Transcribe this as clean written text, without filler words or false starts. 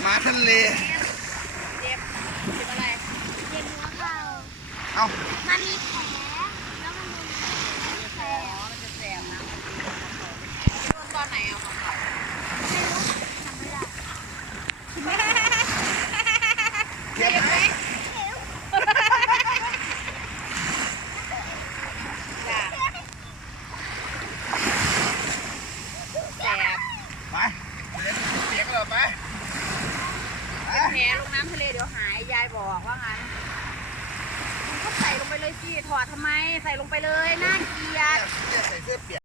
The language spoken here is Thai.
หมาทะเลเจ็บอะไรเจ็บหัวเข่าเอ้ามันมีแผลแล้วมันมีแผลมันจะแสบนะโดนตอนไหนเอาของเขาไม่รู้จำไม่ได้เจ็บไหมแสบไปเสียงเหรอไปเป็นแผลลงน้ำทะเลเดี๋ยวหายยายบอกว่างั้นมันก็ใส่ลงไปเลยสิถอดทำไมใส่ลงไปเลยน่าเกลียดใส่เสื้อเปียก